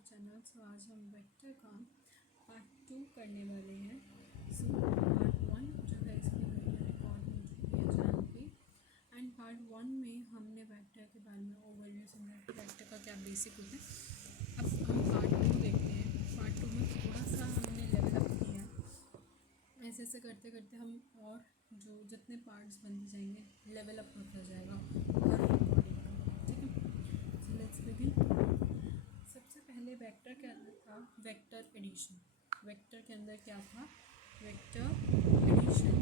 Channel. सो आज हम vector का पार्ट 2 करने वाले हैं। सो पार्ट 1 जो है इसकी वीडियो रिकॉर्ड हो चुकी है चैनल पे, एंड पार्ट 1 में हमने वेक्टर के बारे में ओवरव्यू समझा कि वेक्टर का क्या बेसिक होता है। अब हम पार्ट 2 देखते हैं। पार्ट 2 में थोड़ा सा हमने लेवल अप किया। ऐसे ऐसे करते करते हम और जो जितने पार्ट्स बनते जाएंगे लेवल अप होता जाएगा हर रिकॉर्डिंग का। ठीक है, सो लेट्स बिगिन। सबसे पहले वेक्टर के अंदर था वेक्टर एडिशन। वेक्टर के अंदर क्या था? Vector addition.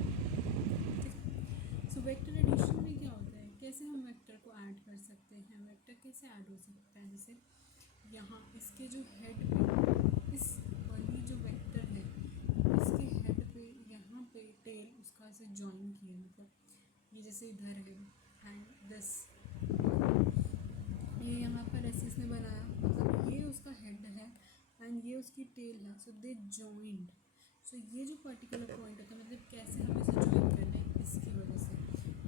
So vector addition में क्या होता है, कैसे हम वेक्टर को ऐड कर सकते हैं, वेक्टर कैसे ऐड हो सकता है। जैसे यहाँ इसके जो हेड पे, इस वाली जो वेक्टर है इसके हेड पे यहाँ पे टेल उसका ऐसे जॉइन किया, मतलब ये जैसे इधर है एंड दिस ये यहाँ पर ऐसे इसने बनाया, मतलब ये उसका हेड है एंड ये उसकी टेल है। सो दे जॉइंड। सो ये जो पर्टिकुलर पॉइंट होता है, मतलब कैसे हमें इसे जॉइन करना है इसकी वजह से,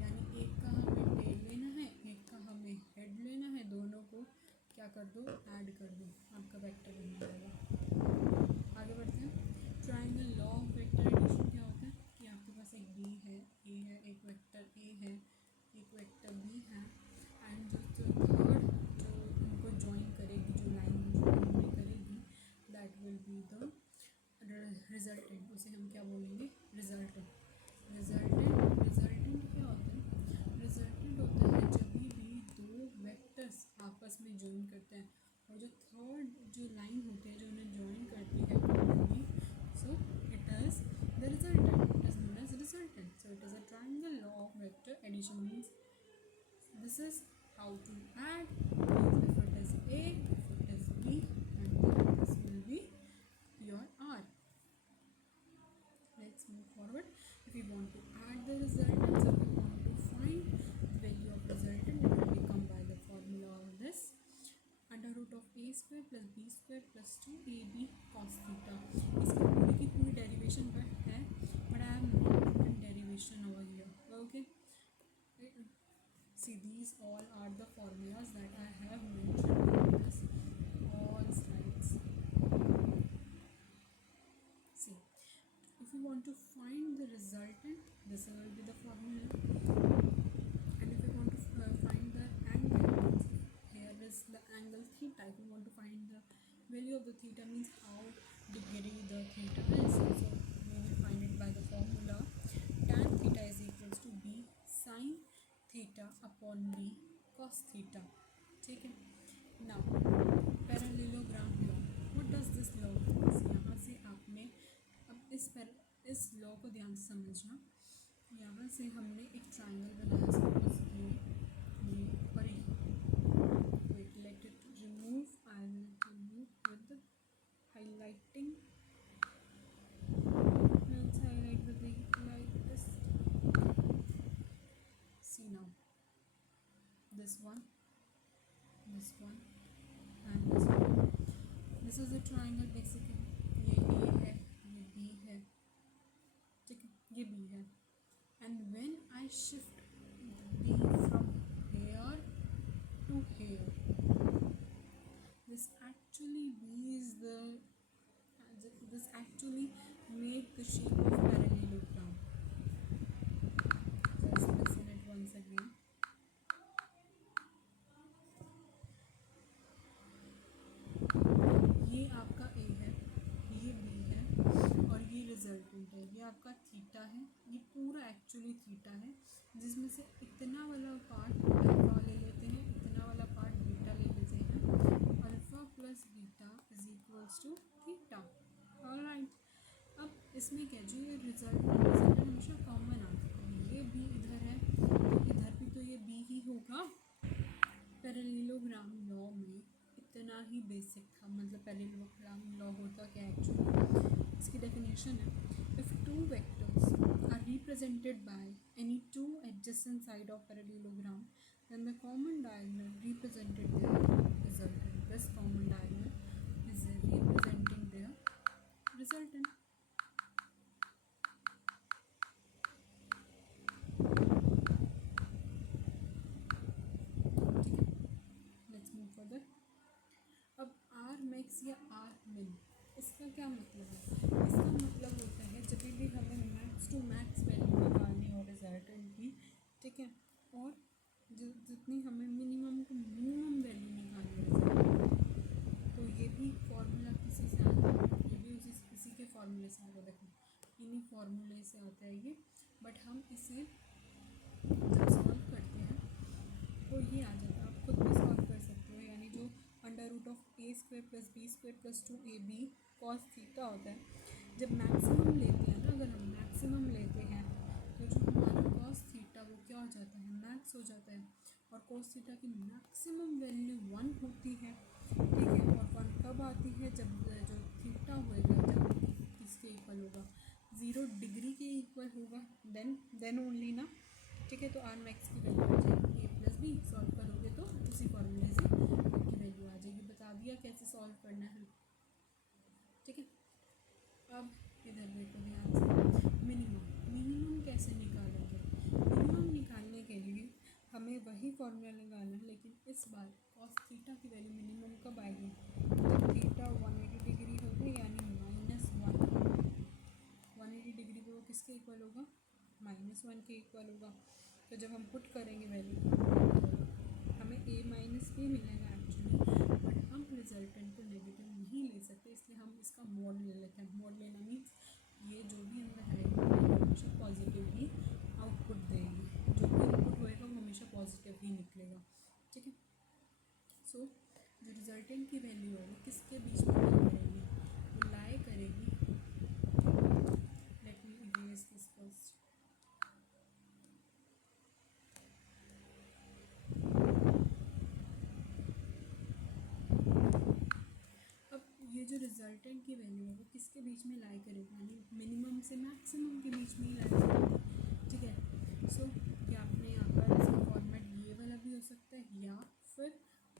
यानी एक का हमें टेल लेना है, एक का हमें हेड लेना है, दोनों को क्या कर दो, ऐड कर दो, आपका वेक्टर बन जाएगा। आगे बढ़ते हैं। Triangle law of vector addition क्या होता है कि आपके पास एक बी है, ए है, एक वेक्टर ए है, एक वेक्टर बी है, एंड जो थर्ड जो उनको ज्वाइन करेगी, जो लाइन ज्वाइन करेगी, that will be the resultant. उसे हम क्या बोलेंगे? रिजल्टेंट। रिजल्टेंट क्या होता है? रिजल्टेंट होता है जब भी दो वेक्टर्स आपस में ज्वाइन करते हैं और जो थर्ड जो लाइन होती है जो उन्हें ज्वाइन करती है commonly, so it is the resultant. It is known as resultant. So it is a triangle law of vector addition. Means this is how to add. If it is A, if it is B, and then this will be your R. Let's move forward. If we want to add the resultants, if we want to find the value of resultant, it will become by the formula of this under root of a square plus b square plus 2ab cos theta. इसकी पूरी की पूरी derivation पर है, but I have not written derivation over here. Okay. See, these all are the formulas that I have mentioned in this all slides. See, if you want to find the resultant, this will be the formula. And if you want to find the angle, here is the angle theta. If you want to find the value of the theta, means how degree the theta is, so we will find it by the formula tan theta is equals to b sin theta upon B cos theta. ठीक है। Now parallelogram law, what does this law? यहाँ से आपने अब इस law को ध्यान से समझना। यहाँ से हमने एक ट्रायंगल बनाया, सपोज ये और ये। Wait, let it remove. I will remove with the highlighting. Let's highlight with the lightest. See now, this one, and this one. This is a triangle basically. ये A है, ये B है, ठीक है, ये B है. And when I shift B from here to here, this actually make the shape of parallelogram. Just listen it once again. ये आपका A है, ये B है और ये रिजल्टेंट है। ये आपका थीटा है, ये पूरा एक्चुअली थीटा है, जिसमें से इतना वाला पार्ट अल्फा ले लेते हैं, इतना वाला पार्ट बीटा ले लेते हैं। Alpha plus beta is equals to theta. Alright. अब इसमें क्या जो ये रिजल्टेंट हमेशा कॉमन आता है। ये B इधर है तो इधर भी तो ये B ही होगा। पैरेललोग्राम लॉ में इतना ही बेसिक था, मतलब पैरेललोग्राम लॉ होता क्या एक्चुअली, इसकी डेफिनेशन है, if two vectors are represented by any two adjacent side of parallelogram then the common diagonal represented their resultant. This common diagonal is representing their resultant. Let's move further. अब R मैं max या R min. इसका क्या मतलब है? इसका मतलब होता है जब भी हमें मैक्स टू मैक्स वैल्यू निकालनी हो रिजल्टेंट की, ठीक है, और जितनी हमें मिनिमम टू मिनिमम वैल्यू निकालनी है रिजल्टेंट, तो ये भी फॉर्मूला किसी से आता है, ये भी किसी के फॉर्मूले से आता है। देखो इन्हीं फॉर्मूले से आता है ये, बट हम इसे जब सॉल्व करते हैं तो ये आ जाता है। आप खुद भी सॉल्व कर सकते हो, यानी जो under root of A square plus B square plus 2ab cos theta होता है, जब मैक्सिमम लेते हैं ना, अगर हम मैक्सिमम लेते हैं तो जो हमारा कॉस थीटा वो क्या हो जाता है, मैक्स हो जाता है। और कॉस थीटा की मैक्सिमम वैल्यू 1 होती है, ठीक है। और 1 कब आती है? जब जो थीटा होएगा जब किसके इक्वल होगा, 0 डिग्री के इक्वल होगा, देन ओनली ना, ठीक है। तो आर मैक्स की वैल्यू आ जाएगी ए प्लस बी, सॉल्व करोगे तो उसी फॉर्मूले से की वैल्यू आ जाएगी। बता दिया कैसे सॉल्व करना है, ठीक है। अब इधर देखो ध्यान से, मिनिमम कैसे निकालेंगे? मिनिमम निकालने के लिए हमें वही फॉर्मूला लगाना है, लेकिन इस बार कॉस थीटा की वैल्यू मिनिमम कब आएगी? जब थीटा 180 डिग्री होगा, यानी -1 180 डिग्री पे वो किसके इक्वल होगा? -1 के इक्वल होगा। तो जब हम पुट करेंगे वैल्यू हमें a माइनस b मिलेगा एक्चुअली, बट हम रिजल्टेंट को नेगेटिव नहीं ले सकते, इसलिए हम इसका मॉड ले लेते हैं। मॉड लेना मीन्स ये जो भी अंदर आएगा वो हमेशा पॉजिटिव ही आउटपुट देगी, जो भी इनपुट होएगा वो हमेशा पॉजिटिव ही निकलेगा, ठीक है। सो जो रिजल्टेंट की वैल्यू है वो किसके बीच में लाई करेगी? वो लाई करेगी, let me erase this first. ये जो रिजल्टेंट की वैल्यू है वो किसके बीच में लाई करेगी? यानी मिनिमम से मैक्सिमम के बीच में ही लाई करेगी, ठीक है। सो क्या आपने यहाँ पर इसका फॉर्मेट ये वाला भी हो सकता है, या फिर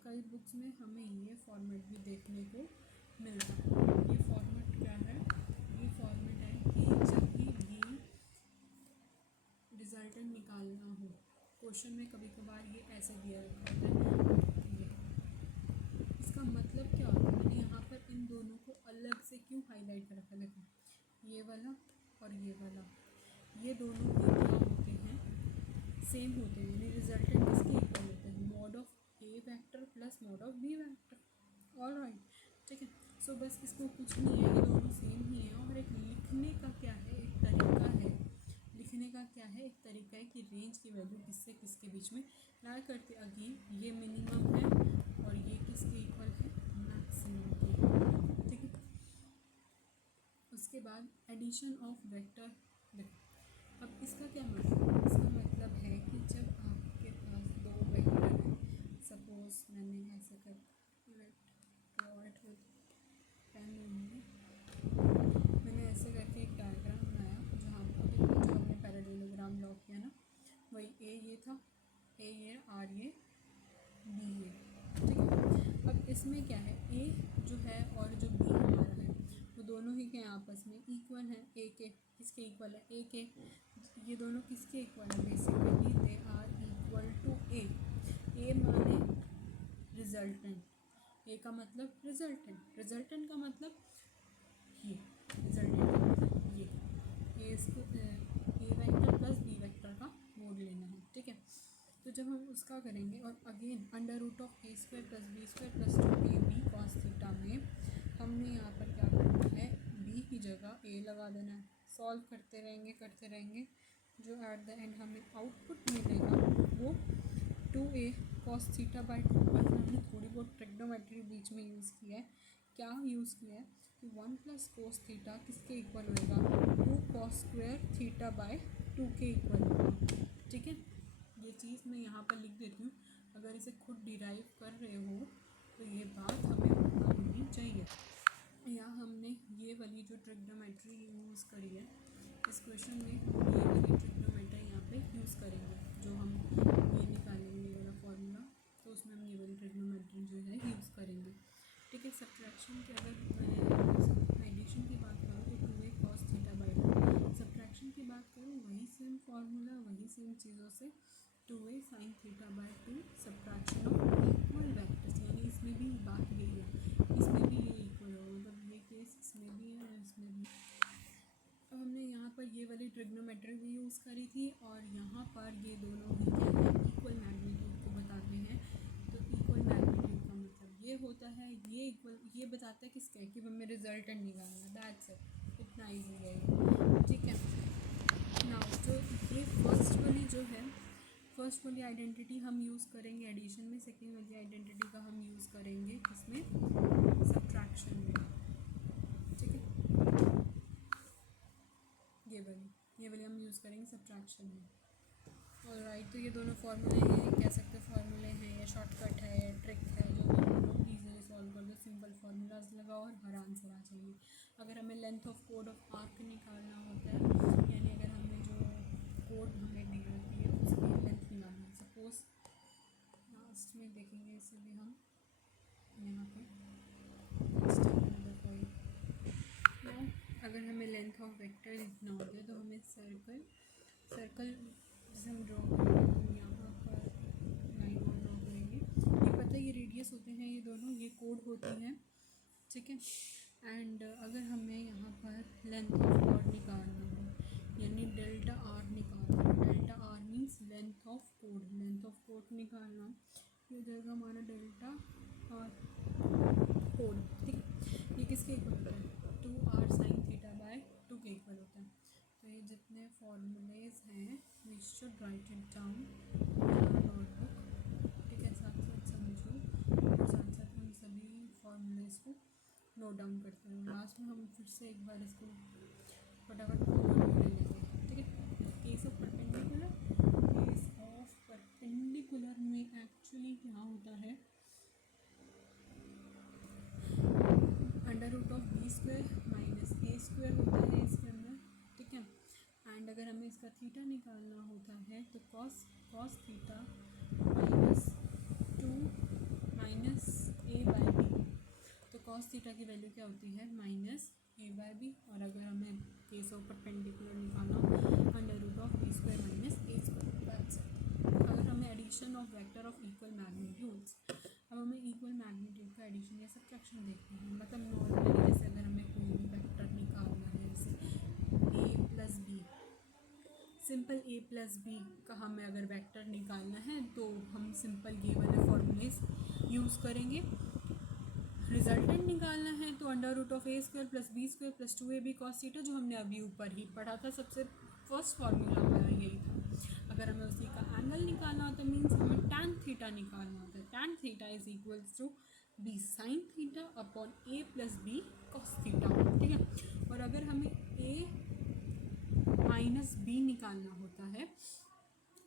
कई बुक्स में हमें ये फॉर्मेट भी देखने को मिलता है। ये फॉर्मेट क्या है? ये फॉर्मेट है कि जब भी रिजल्टेंट निकालना हो, क्वेश्चन में कभी कभार ये ऐसे दिया रखा होता है, इसका मतलब क्या होता है? मैंने यहाँ पर इन दोनों को अलग से क्यों हाईलाइट कर रखा है? देखो ये वाला और ये वाला, ये दोनों क्या होते हैं? सेम होते हैं, यानी रिजल्टेंट किसके इक्वल होते हैं? Mod of A vector plus mod of B vector. All right, ठीक है। सो बस इसको कुछ नहीं है, ये दोनों सेम ही है। और एक लिखने का क्या है, एक तरीका है लिखने का क्या है, एक तरीका है कि रेंज की वैल्यू किससे किसके बीच में ला करते। अगेन ये मिनिमम है और ये किसके इक्वल है? मैक्सिमम के, ठीक है। उसके बाद एडिशन ऑफ वेक्टर। देखो अब इसका क्या मतलब है? इसका मतलब है कि जब आपके पास दो वेक्टर हैं, सपोज मैंने ऐसे कर पेन ओनली, मैंने ऐसे करके एक डायग्राम बनाया जहाँ पर जो हमने पैरेललोग्राम ड्रॉ किया ना, वही ए ये था, ए ये, आर ये, बी ये, ठीक है। अब इसमें क्या है, ए जो है और जो बी हमारा है वो दोनों ही के आपस में इक्वल हैं। ए के किसके इक्वल है? ए के। ये दोनों किसके इक्वल है? Basically they are equal to A. A माने रिजल्टेंट, ए का मतलब रिजल्टेंट, रिजल्टेंट का मतलब ये, रिजल्टेंट का मतलब ये इसको ए वेक्टर प्लस बी वेक्टर का मोड लेना है, ठीक है। तो जब हम उसका करेंगे, और again under root of A square plus B square plus 2ab cos theta में हमने यहाँ पर क्या करना है, बी की जगह ए लगा देना है। सॉल्व करते रहेंगे, जो एट द एंड हमें आउटपुट मिलेगा वो 2a कॉस थीटा बाई 2। हमने थोड़ी बहुत ट्रिग्नोमेट्री बीच में यूज़ किया है। क्या यूज़ किया है कि 1 प्लस कोस थीटा किसके इक्वल होएगा? 2 कॉस स्क्वायर थीटा बाई 2 के इक्वल होगा, ठीक है। ये चीज़ मैं यहाँ पर लिख देती हूँ, अगर इसे खुद डिराइव कर रहे हो तो ये बात हमें पता होनी चाहिए। यहाँ हमने ये वाली जो ट्रिग्नोमेट्री यूज़ करी है इस क्वेश्चन में, हम ये वाली ट्रिग्नोमेट्री यहाँ पे यूज़ करेंगे। जो हम ये निकालेंगे ये वाला फॉर्मूला, तो उसमें हम ये वाली ट्रिग्नोमेट्री जो है यूज़ करेंगे, ठीक है। सब्ट्रैक्शन की अगर मैं एडिशन की बात करूँ तो 2a cos theta by 2, subtraction की बात करूँ वही सेम फार्मूला वही सेम चीज़ों से 2a sin theta by 2 subtraction of equal vectors, यानी इसमें भी बात यही है, इसमें भी यही करी थी, और यहाँ पर ये दोनों ही क्या है, इक्वल मैग्नीट्यूड को बताते हैं। तो इक्वल मैग्नीट्यूड का मतलब ये होता है, ये इक्वल, ये बताता है किसका है, कि हमें रिजल्टेंट निकालना, दैट्स इट, इतना ईजी है ये, ठीक है। नाउ जो ये फर्स्ट वाली आइडेंटिटी हम यूज़ करेंगे एडिशन में, सेकेंड वाली आइडेंटिटी का हम यूज़ करेंगे किसमें, सब्ट्रैक्शन में, ठीक है। ये वाली हम यूज़ करेंगे सब्ट्रैक्शन में। ऑलराइट, तो ये दोनों फार्मूले हैं, कह सकते हैं फार्मूले हैं, या शॉर्टकट है, या ट्रिक है, जो भी हम लोग ईजिली सॉल्व कर दो, सिंपल फार्मूलाज लगाओ और हर आंसर आ जाइए। अगर हमें length of code of arc निकालना होता है, यानी अगर हमें जो कोड हमें दी होती है उसकी लेंथ निकालना, सपोज लास्ट में देखेंगे इसे भी हम यहाँ पे अगर हमें लेंथ ऑफ वेक्टर लिखना होता है तो हमें सर्कल जैसे हम ड्रॉ करेंगे, यहाँ पर लाइन और ड्रॉ करेंगे, ये पता है ये रेडियस होते हैं, ये दोनों ये कोड होती हैं, ठीक है। एंड अगर हमें यहाँ पर लेंथ ऑफ कॉर्ड निकालना हो, यानी डेल्टा आर निकालना, delta R means length of code निकालना, ये जाएगा हमारा डेल्टा आर कोड, ठीक है। ये किसके इक्वल होता है, 2r sin थीटा बाय 2 के इक्वल होता है। तो ये जितने फॉर्मूलेज हैं we should write it down notebook, ठीक है, साथ साथ समझो और साथ साथ हम सभी फॉर्मूलेज को नोट डाउन करते हैं। लास्ट में हम फिर से एक बार इसको फटाफट ले लेंगे, ठीक है। केस ऑफ परपेंडिकुलर में एक्चुअली क्या होता है, under root of B square minus A square होता है इसके अंदर, ठीक है। एंड अगर हमें इसका थीटा निकालना होता है तो cos theta minus 2 minus A by B, तो कॉस थीटा की वैल्यू क्या होती है, माइनस ए बाई बी। और अगर हमें केस ऑफ परपेंडिकुलर निकालना हो, under root of B square minus A square. अगर हमें addition of vector of equal magnitudes, अब हमें इक्वल मैग्नीट्यूड का एडिशन या सब्ट्रैक्शन देखना है, मतलब नॉर्मली जैसे अगर हमें कोई भी वेक्टर निकालना है, जैसे ए प्लस बी, सिंपल ए प्लस बी का हमें अगर वेक्टर निकालना है तो हम सिंपल ये वाले फॉर्मूलेज यूज़ करेंगे। रिजल्टेंट निकालना है तो under root of A square plus B square plus 2ab cos theta, जो हमने अभी ऊपर ही पढ़ा था, सबसे फर्स्ट फार्मूला हमारा यही था। अगर हमें उसी का एंगल निकालना होता है मीन्स हमें tan थीटा निकालना होता है, tan theta is equals to b sin theta upon a plus b cos theta, ठीक है। और अगर हमें a माइनस बी निकालना होता है,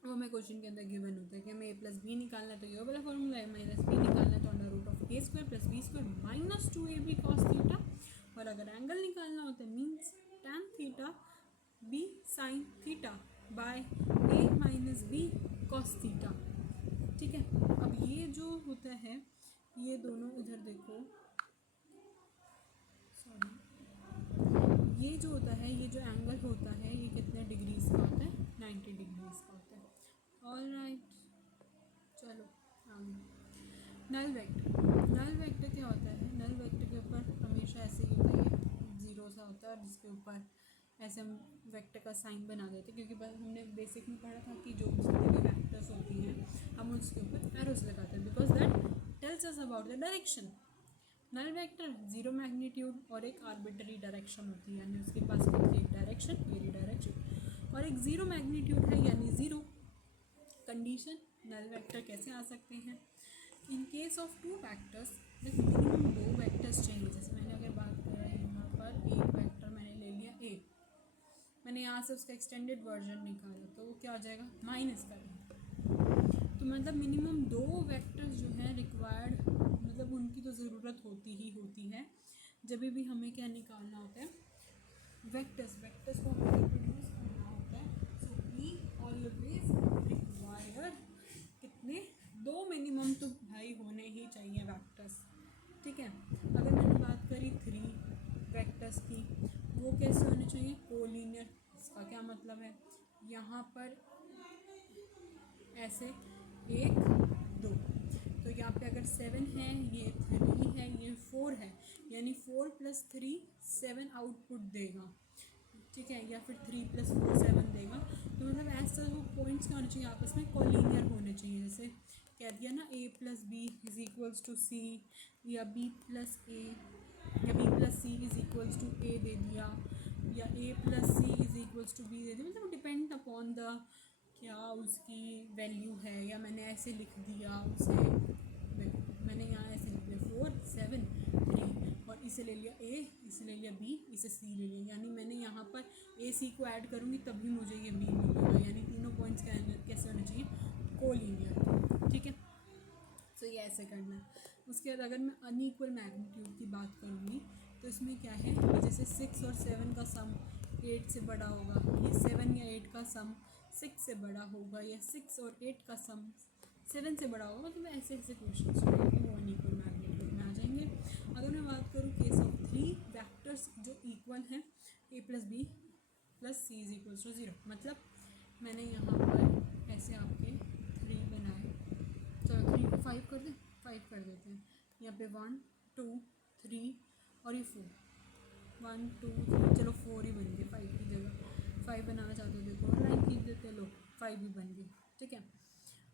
वो हमें क्वेश्चन के अंदर गिवन होता है कि हमें a प्लस बी निकालना है तो ये वाला फॉर्मूला है, माइनस बी निकालना है तो under root of A square plus B square minus 2ab cos theta. और अगर एंगल निकालना होता है means tan theta b sin theta by a minus b cos theta, ठीक है। अब ये जो होता है, ये दोनों इधर देखो, सॉरी, ये जो होता है, ये जो एंगल होता है ये कितने डिग्रीज का होता है, 90 डिग्रीज का होता है। ऑलराइट, चलो आगे। नल वेक्टर क्या होता है, नल वेक्टर के ऊपर हमेशा ऐसे ही होता है, जीरो सा होता है, जिसके ऊपर ऐसे हम वेक्टर का साइन बना देते हैं, क्योंकि हमने बेसिक में पढ़ा था कि जो जितने भी वेक्टर्स होती हैं हम उसके ऊपर एरोस लगाते हैं, because that tells us about the direction. Null vector zero magnitude और एक आर्बिट्ररी डायरेक्शन होती है, यानी उसके पास होती है एक डायरेक्शन, मेरी डायरेक्शन, और एक ज़ीरो मैग्नीट्यूड है यानी ज़ीरो। कंडीशन, नल वेक्टर कैसे आ सकते हैं, in case of two vectors minimum 2 vectors चाहिए। जैसे मैंने अगर बात करें यहाँ पर एक वेक्टर मैंने ले लिया ए, मैंने यहाँ से उसका एक्सटेंडेड वर्जन निकाला तो वो क्या हो जाएगा, माइनस करेंगे, तो मतलब मिनिमम 2 वेक्टर्स जो हैं रिक्वायर्ड, मतलब उनकी तो ज़रूरत होती ही होती है जब भी हमें क्या निकालना होता है, वेक्टर्स को हमें रिप्रोड्यूस करना होता है। सो वी ऑलवेज रिक्वायर कितने, 2 मिनिमम तो भाई होने ही चाहिए वेक्टर्स, ठीक है। अगर मैंने बात करी 3 वेक्टर्स की, वो कैसे होने चाहिए, कोलिनियर। इसका क्या मतलब है, यहाँ पर ऐसे 1 2, तो यहाँ पे अगर 7 है, ये 3 है, ये 4 है, यानी 4 + 3 7 आउटपुट देगा, ठीक है, या फिर 3+4 7 देगा। तो मतलब ऐसा वो पॉइंट्स क्या होने चाहिए आपस में कोलिनियर होने चाहिए। जैसे कह दिया ना a+b=c, या b+a या b+c =a दे दिया, या a+c=b दे दिया, मतलब डिपेंड अपॉन द क्या उसकी वैल्यू है, या मैंने ऐसे लिख दिया उसे, मैंने यहाँ ऐसे लिख दिया 4 7 3 और इसे ले लिया a, इसे ले लिया b, इसे c ले लिया, यानी मैंने यहाँ पर a c को ऐड करूँगी तभी मुझे ये b मिलेगा, यानी तीनों पॉइंट्स कैसे होने चाहिए, कोलिनियर। ठीक है, तो ये ऐसे करना है। उसके बाद अगर मैं अनइक्वल मैग्नीट्यूड की बात करूँगी तो इसमें क्या है कि जैसे 6 और 7 का सम 8 से बड़ा होगा, ये 7 या 8 का सम 6 से बड़ा होगा, या 6 और 8 का सम 7 से बड़ा होगा, तो ऐसे ऐसे क्वेश्चन रहेंगे वो अनइक्वल मैग्नीट्यूड में आ जाएंगे। अगर मैं बात करूँ केस ऑफ 3 वैक्टर्स जो इक्वल हैं a+b+c=0, मतलब मैंने यहाँ पर ऐसे आपके 3 बनाए, चलो 3 को 5 कर दें, 5 कर देते हैं, यहाँ पे 1 2 3 और ये 4, 1 2 3, चलो 4 ही बन गए 5 की जगह, 5 बनाना चाहते हो देखो और लाइन खींच देते, लो 5 भी बन गए। ठीक है,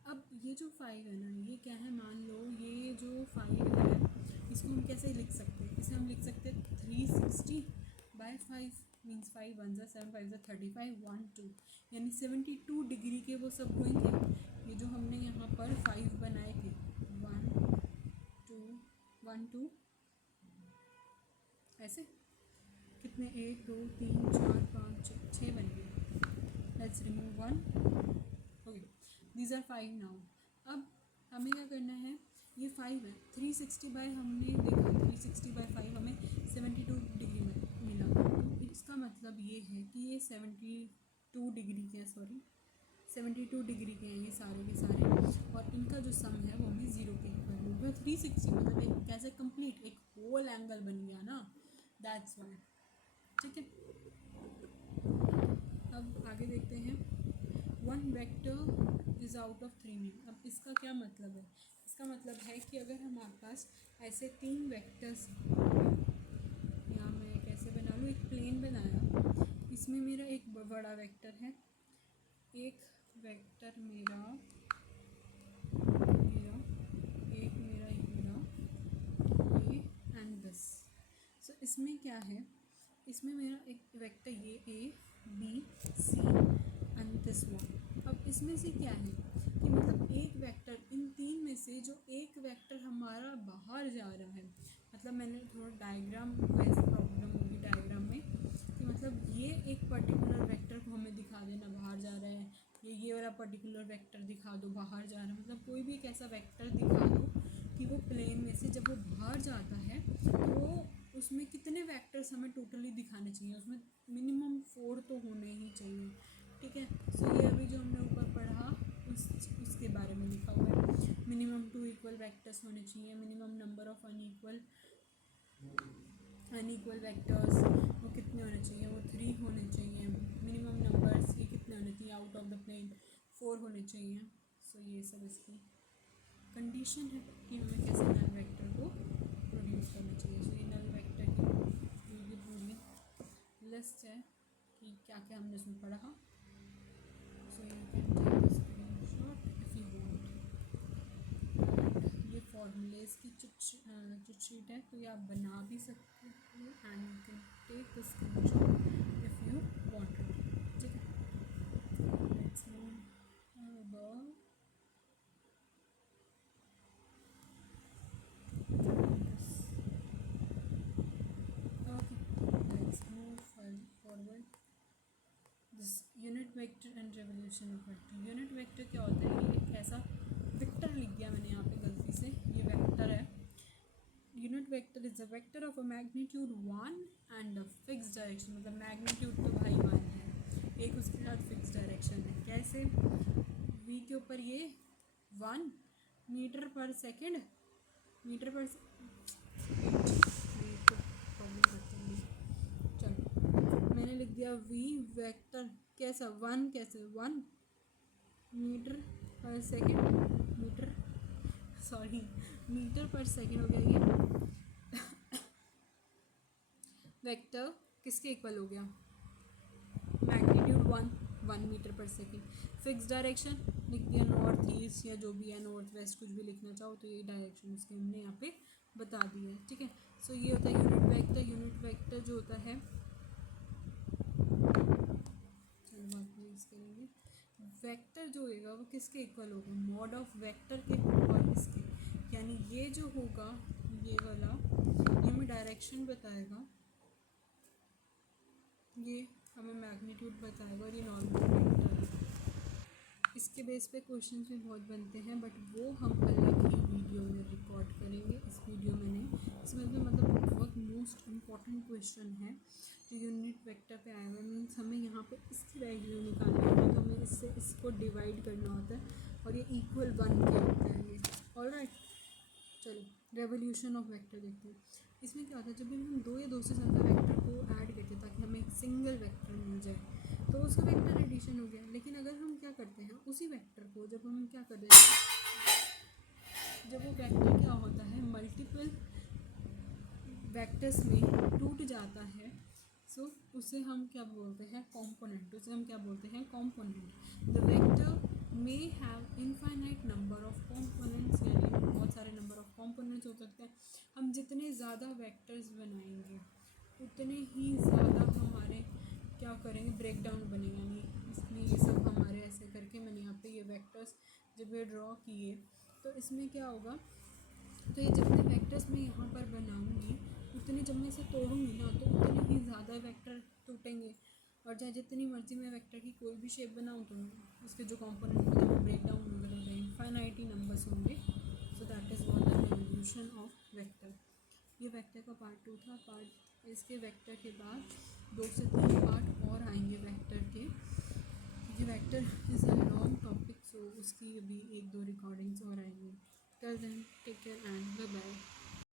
अब ये जो 5 है ना, ये क्या है, मान लो ये जो 5 है इसको हम कैसे लिख सकते हैं, इसे हम लिख सकते हैं 360/5 मीन्स 5 1 7 5 35 1 2, यानी 72 डिग्री के वो सब होंगे। ये जो हमने यहाँ पर 5 बनाए थे 1 2 1 2 ऐसे कितने 1 2 3 4 5 6 बन गए। Let's remove 1, okay these are 5 now. अब हमें क्या करना है, ये 5 है, 360 बाय हमने देखा 360/5 हमें 72 डिग्री में मिला, तो इसका मतलब ये है कि ये 72 डिग्री के हैं, 72 डिग्री के हैं ये सारे के सारे, और इनका जो सम है वो भी 0 के इक्वल होगा। 360 मतलब एक कैसे कंप्लीट एक होल एंगल बन गया ना, दैट्स वाई। ठीक है, अब आगे देखते हैं। 1 वेक्टर इज़ आउट ऑफ 3 में, अब इसका क्या मतलब है, इसका मतलब है कि अगर हमारे पास ऐसे 3 वेक्टर्स, यहाँ मैं कैसे बना लूँ, एक प्लेन बनाया, इसमें मेरा एक बड़ा वेक्टर है, एक वेक्टर मेरा एक मेरा ये एंड दिस। सो इसमें क्या है, इसमें मेरा एक वेक्टर ये a b c and this one. अब इसमें से क्या है कि मतलब एक वेक्टर, इन 3 में से जो एक वेक्टर हमारा बाहर जा रहा है, मतलब मैंने थोड़ा डायग्राम वैसे प्रॉब्लम होगी डायग्राम में कि मतलब ये एक पर्टिकुलर वेक्टर को हमें दिखा देना बाहर जा रहा है, ये वाला पर्टिकुलर वेक्टर दिखा दो बाहर जा रहा है, मतलब कोई भी एक ऐसा वेक्टर दिखा दो कि वो प्लेन में से जब वो बाहर जाता है तो उसमें कितने वेक्टर्स हमें टोटली दिखाने चाहिए, उसमें मिनिमम 4 तो होने ही चाहिए। ठीक है, सो ये अभी जो हमने ऊपर पढ़ा उसके बारे में लिखा हुआ है, मिनिमम 2 इक्वल वेक्टर्स होने चाहिए, minimum number of unequal vectors वो कितने होने चाहिए, वो 3 होने चाहिए, मिनिमम नंबर्स ये कितने होने चाहिए आउट ऑफ द प्लेन 4 होने चाहिए। सो ये सब इसकी कंडीशन है कि हमें कैसे नल वेक्टर को प्रोड्यूस करना चाहिए। सो ये नल वेक्टर की पूरी लिस्ट है कि क्या क्या हमने इसमें पढ़ा। So you can take screenshot if you want. ये फॉर्मूलेस की चिट शीट है, तो ये आप बना भी सकते हो and you can take the screenshot if you want it. ठीक है, let's move above. Unit vector and revolution of vector. Unit vector क्या होता है, ये एक ऐसा वेक्टर लिख दिया मैंने यहाँ पे गलती से, ये वेक्टर है। Unit vector is a vector of a magnitude 1 and a fix direction, मतलब मैग्नीट्यूड तो भाई 1 है, एक उसके साथ फिक्स डायरेक्शन है। कैसे, v के ऊपर ये 1 मीटर पर सेकेंड, मीटर पर चलो मैंने लिख दिया v वेक्टर कैसा 1, कैसे 1 मीटर पर सेकेंड, मीटर पर सेकेंड हो गया ये वेक्टर किसके इक्वल हो गया, 1 मीटर पर सेकेंड। फिक्स डायरेक्शन लिख दिया, नॉर्थ ईस्ट या जो भी है, नॉर्थ वेस्ट कुछ भी लिखना चाहो तो ये डायरेक्शन उसके हमने यहाँ पे बता दिया है, ठीक है। सो ये होता है यूनिट वेक्टर। यूनिट वेक्टर जो होता है, चलो बात यूज़ करेंगे, वेक्टर जो होगा वो किसके इक्वल होगा, मॉड ऑफ वेक्टर के और इसके, यानी ये जो होगा ये वाला, ये हमें डायरेक्शन बताएगा, ये हमें मैग्नीट्यूड बताएगा और ये नॉर्मल वेक्टर है। इसके बेस पे क्वेश्चंस भी बहुत बनते हैं, बट वो हम अलग ही वीडियो में रिकॉर्ड करेंगे, इस वीडियो में नहीं। इसमें भी मतलब बहुत मोस्ट इम्पॉर्टेंट क्वेश्चन है जो यूनिट वेक्टर पे आया हुआ है। मीन्स हमें यहाँ पे इसकी वैल्यू निकालनी होती है, तो हमें इससे इसको डिवाइड करना होता है और ये इक्वल बन के होता है ये। ऑलराइट, चलो रेवोल्यूशन ऑफ वेक्टर देखते हैं। इसमें क्या होता है, जब भी हम दो या दो से ज़्यादा वेक्टर को ऐड करते हैं ताकि हमें एक सिंगल वेक्टर मिल जाए, तो उसका वेक्टर एडिशन हो गया। लेकिन अगर हम क्या करते हैं, उसी वेक्टर को जब हम क्या कर रहे हैं, जब वो वेक्टर क्या होता है मल्टीपल वेक्टर्स में टूट जाता है, सो उसे हम क्या बोलते हैं, कॉम्पोनेंट। उसे हम क्या बोलते हैं, component. The vector may have infinite number of components, यानी बहुत सारे नंबर ऑफ कॉम्पोनेंट्स हो सकते हैं। हम जितने ज़्यादा वेक्टर्स बनाएंगे उतने ही ज़्यादा हमारे क्या करेंगे, ब्रेक डाउन बनेगा। यानी इसमें ये सब हमारे ऐसे करके मैंने यहाँ पे ये वेक्टर्स जब ये ड्रॉ किए तो इसमें क्या होगा, तो ये जितने वेक्टर्स मैं यहाँ पर बनाऊँगी उतने जब मैं इसे तोड़ूँगी ना तो उतने ही ज़्यादा वेक्टर टूटेंगे। और चाहे जितनी मर्जी मैं वेक्टर की कोई भी शेप बनाऊँ तो उसके जो कंपोनेंट होते हैं वो ब्रेक डाउन होंगे, इनफाइनाइटी नंबर्स होंगे। So that is what the revolution of vector. ये वेक्टर का पार्ट 2 था। पार्ट इसके वेक्टर के बाद 2 से 3 पार्ट और आएंगे वेक्टर के। ये vector is a long topic, so उसकी भी 1-2 रिकॉर्डिंग्स और आएंगी। Till then take care and bye bye.